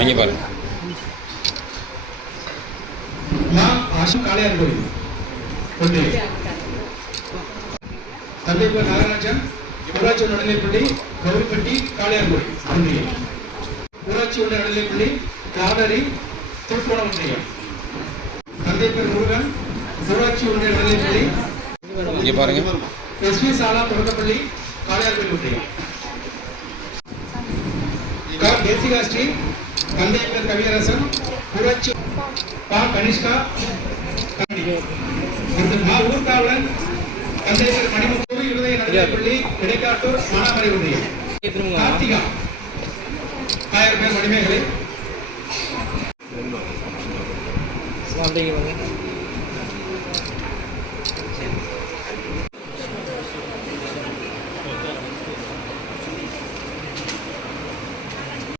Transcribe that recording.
இங்கே பாருங்க. காளையார் கோயில் தந்தை பேர் நாகராஜன், ஊராட்சி ஒன்று நடுநிலைப்பள்ளி கௌரிப்பட்டி காளையார் கோயில் ஒன்றியம், ஊராட்சி ஒன்று நடுநிலைப்பள்ளி காவேரி திருப்போணம் ஒன்றியம். தந்தை பேர் முருகன், ஊராட்சி ஒன்றிய நடுநிலைப்பள்ளி இங்கே பாருங்க. எஸ்வி சாலா தொடக்கப்பள்ளி காளையார் கோயில் ஒன்றியம். தேசிகா ஸ்ரீ, தந்தை பேர் கவியரசன், ஊராட்சி கனிஷ்கா, ஊர்காவலன், தந்தை பேர் மணிமுத்தூர், இருதய நடுநிலைப்பள்ளி இடைக்காட்டூர் மானாமரை ஒன்றியம். கார்த்திகா 1000 பேர் மணிமேகலை.